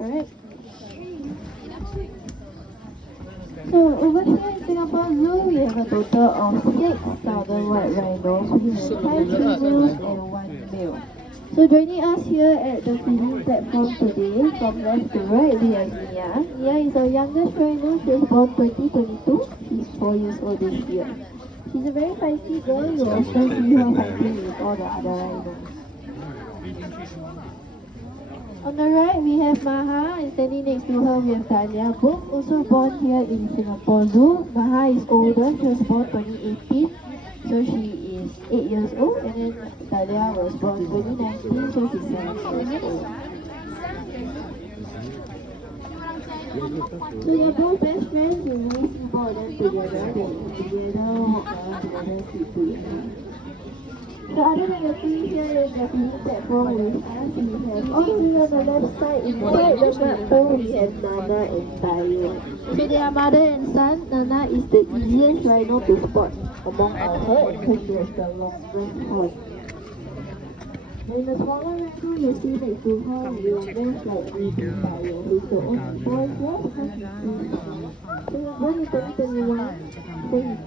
correct? So over here in Singapore Zoo, we have a total of 6 southern white rhinos with 5 females and 1 male. So joining us here at the feeding platform today, from left to right, we have Mia. Mia is our youngest rhino. She was born 2022. She's 4 years old this year. She's a very feisty girl. You often see her fighting with all the other rhinos. On the right, we have Maha, and standing next to her, we have Talia, both also born here in Singapore Zoo. Maha is older, she was born 2018, so she is 8 years old, and then Talia was born 2019, so she's 7 years old. So they're both best friends, you may see both of them together, they eat together, walk around together, sleep together. So other than the tree here is the feeding platform with us, we have all the way on the left side, inside the mud hole, we have Nana and Tayo. So they are mother and son. Nana is the easiest rhino to spot among our herd because she has the longest horn. And the smaller rhino you see next to her, we will most likely be Tayo, who is the only boy here because he's 3. So he was born in 2021, so he's